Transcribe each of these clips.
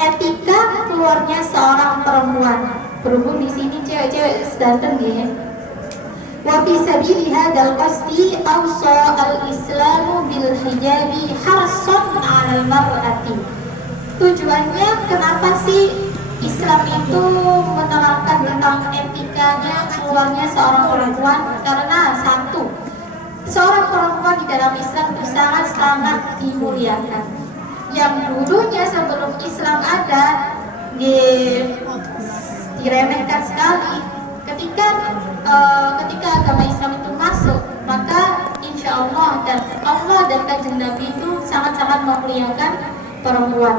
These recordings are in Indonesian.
etika keluarnya seorang perempuan. Berhubung di sini cewek-cewek sedang ya. Wa fi sabili hadzal qasdi awsa al-islamu bil hijabi harsan 'alal mar'ati. Tujuannya kenapa sih Islam itu menerangkan tentang etikanya keluarnya seorang perempuan? Karena satu, seorang perempuan di dalam Islam itu sangat-sangat dimuliakan. Yang dulunya sebelum Islam ada diremehkan sekali. Ketika agama Islam itu masuk, maka insya Allah dan kanjeng Nabi itu sangat-sangat memuliakan perempuan.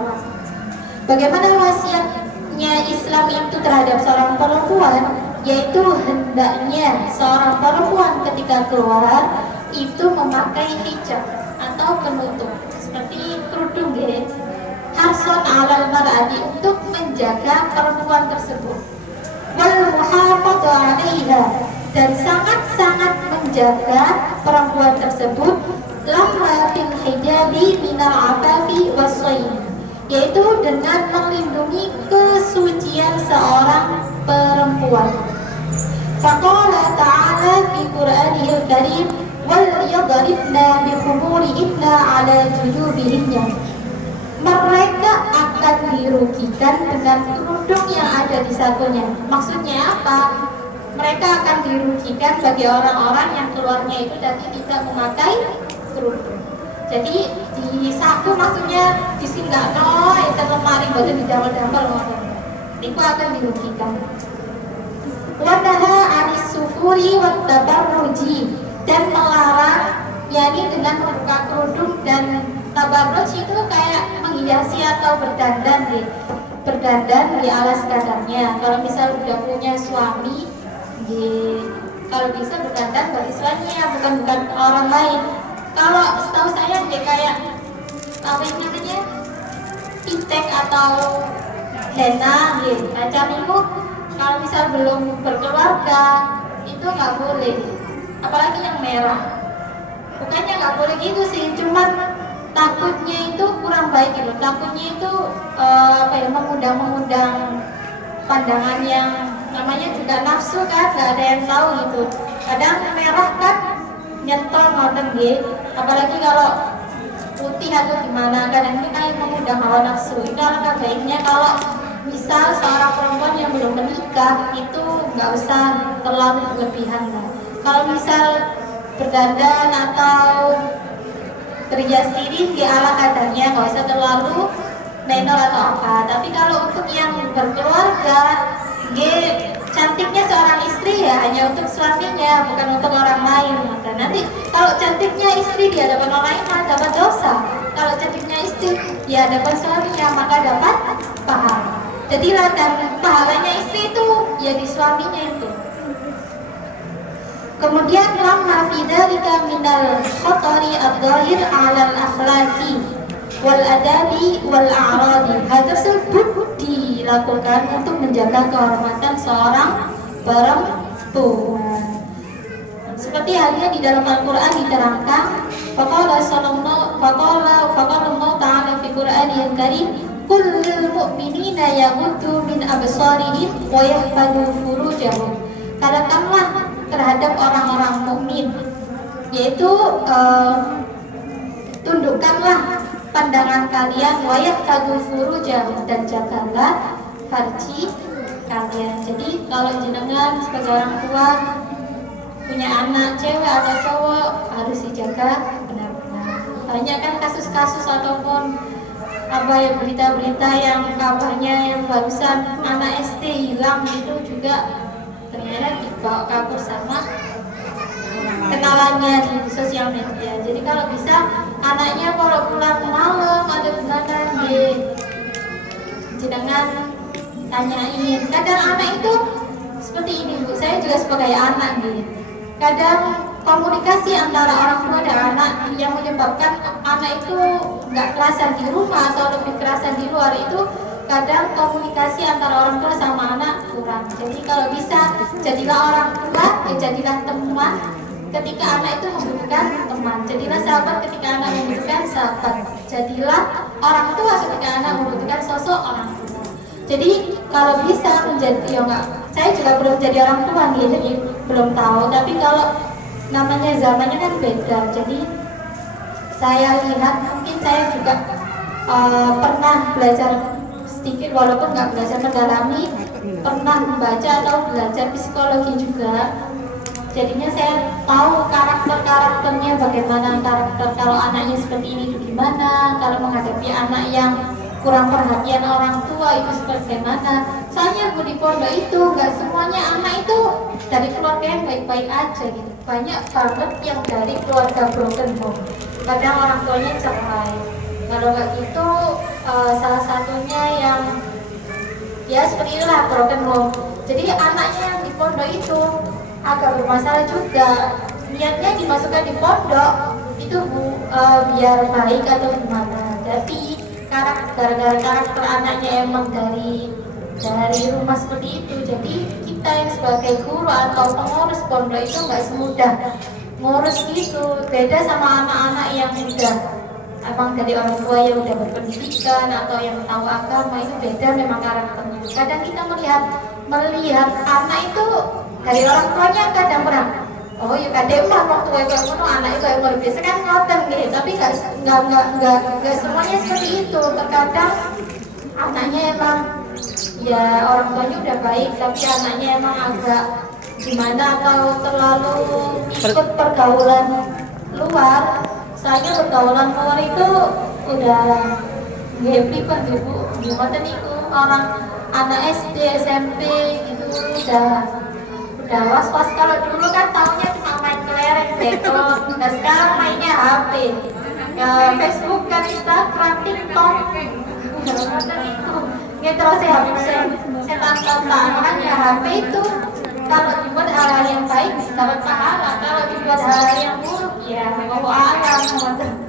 Bagaimana wasiatnya Islam itu terhadap seorang perempuan, yaitu hendaknya seorang perempuan ketika keluar itu memakai hijab atau penutup seperti kerudung ya, harsun 'alal mar'ati, untuk menjaga perempuan tersebut, wal muhafadha 'alaiha, dan sangat-sangat menjaga perempuan tersebut, lamma fil hijabi minal 'afafi was-shayn, yaitu dengan melindungi kesucian seorang perempuan. Faqala ta'ala fi Qur'anil Karim wal yadribna bi khumurihinna 'ala jujubihinna. Mereka akan dirugikan dengan kerudung yang ada di sakunya. Maksudnya apa? Mereka akan dirugikan bagi orang-orang yang keluarnya itu tadi tidak memakai kerudung. Jadi di saku maksudnya disinggahno itu lemari boten didamel-damel ngoten. Niku akan dirugikan. Wa naha 'anis sufuri wat tabarruji, dan melarang yakni dengan membuka kerudung dan tabarruj itu kayak menghiasi atau berdandan di alas kadarnya. Kalau misal sudah punya suami, kalau bisa berdandan bagi suaminya, bukan orang lain. Kalau setahu saya dia kayak apa yang namanya pitek atau henna, macam itu. Kalau misal belum berkeluarga itu nggak boleh, apalagi yang merah. Bukannya nggak boleh gitu sih, cuman takutnya itu kurang baik gitu. Takutnya itu mengundang pandangan yang namanya juga nafsu kan, nggak ada yang tahu gitu. Kadang merah kan nyentol ngoten nggih, apalagi kalau putih atau gimana, kadang itu kayak mengundang hawa nafsu. Itu alangkah baiknya kalau misal seorang perempuan yang belum menikah itu nggak usah terlalu berlebihan lah. Kalau misal berdandan atau berhias diri di ala kadarnya, nggak usah terlalu menor atau apa. Tapi kalau untuk yang berkeluarga, cantiknya seorang istri ya hanya untuk suaminya, bukan untuk orang lain. Dan nanti kalau cantiknya istri di hadapan orang lain malah dapat dosa. Kalau cantiknya istri di hadapan suaminya maka dapat pahala. Jadi ladang pahalanya istri itu ya di suaminya itu. Kemudian lamma fi dzalika minal khatari ad-dhahir 'alal akhlaqi wal adabi wal a'radi. Hal tersebut dilakukan untuk menjaga kehormatan seorang perempuan. Seperti halnya di dalam Al-Qur'an diterangkan, faqala Allah ta'ala fi Qur'anil Karim, qul lil mu'minina yaghuddu min absarihim wa yahfazu furujahum. Katakanlah terhadap orang-orang mukmin, yaitu tundukkanlah pandangan kalian, wa yahfazu furujahum, dan jagalah farji kalian. Jadi kalau jenengan sebagai orang tua punya anak cewek atau cowok harus dijaga benar-benar. Banyak kan kasus-kasus ataupun berita-berita yang kabarnya yang barusan anak SD hilang itu juga ternyata dibawa kabur sama kenalannya di sosial media. Jadi kalau bisa anaknya kalau pulang malam ada gimana jenengan tanyain. Kadang anak itu seperti ini Bu, saya juga sebagai anak kadang komunikasi antara orang tua dan anak yang menyebabkan anak itu nggak kerasa di rumah atau lebih kerasa di luar, itu kadang komunikasi antara orang tua sama anak kurang. Jadi kalau bisa jadilah orang tua, jadilah teman ketika anak itu membutuhkan teman, jadilah sahabat ketika anak membutuhkan sahabat, jadilah orang tua ketika anak membutuhkan sosok orang tua. Jadi kalau bisa menjadi ya enggak, saya juga belum jadi orang tua nih, jadi belum tahu. Tapi kalau namanya zamannya kan beda, jadi saya lihat mungkin saya juga pernah belajar sedikit walaupun nggak belajar mendalami, pernah membaca atau belajar psikologi juga. Jadinya saya tahu karakternya bagaimana, karakter kalau anaknya seperti ini itu gimana, kalau menghadapi anak yang kurang perhatian orang tua itu seperti mana. Soalnya Bu, di pondok itu nggak semuanya anak itu dari keluarga yang baik-baik aja gitu. Banyak banget yang dari keluarga broken home. Kadang orang tuanya cerai. Kalau nggak gitu salah satunya yang ya seperti itulah broken home. Jadi anaknya yang di pondok itu agak bermasalah juga. Niatnya dimasukkan di pondok itu biar baik atau gimana. Tapi gara-gara karakter anaknya emang dari rumah seperti itu, jadi kita yang sebagai guru atau pengurus pondok itu nggak semudah ngurus gitu. Beda sama anak-anak yang udah emang dari orang tua yang udah berpendidikan atau yang tahu agama, itu beda memang karakternya. Kadang kita melihat anak itu dari orang tuanya kadang pernah oh ya kadang mah waktu kayak ngono anak itu yang luar biasa kan ngoten gitu, tapi nggak semuanya seperti itu. Terkadang anaknya emang ya orang tuanya udah baik, tapi anaknya emang agak gimana atau terlalu ikut pergaulan luar. Soalnya pergaulan luar itu udah happy kan ibu, gimana nih orang anak SD SMP gitu udah was-was. Kalau dulu kan tahunya cuma main kelereng, beton. Nah sekarang mainnya HP, Facebook kan, Instagram, TikTok. Nggak terus saya tantang ya HP itu kalau dibuat hal yang baik bisa dapat pahala, kalau dibuat hal yang buruk ya bawa alam.